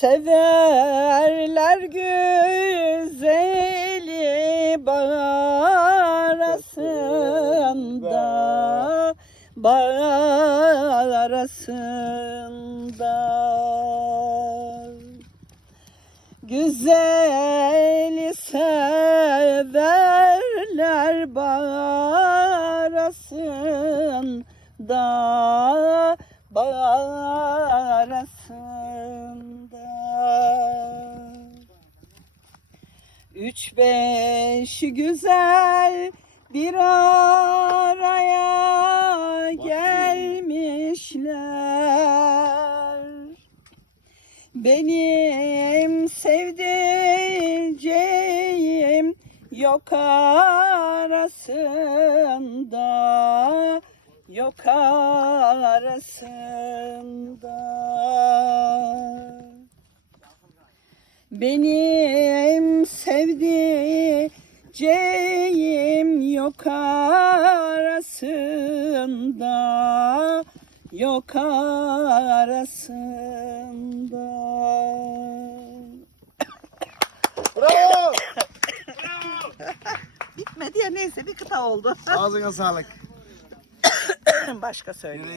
Severler güzeli bağ arasında Bağ arasında Güzeli severler bağ arasında Bağ arasında Üç beş güzel bir araya gelmişler. Benim sevdiceğim yok arasında yok arasında benim sevdiceğim yok arasında yok arasında Bravo. Bitmedi ya neyse bir kıta oldu. Ağzına sağlık. Başka söyle.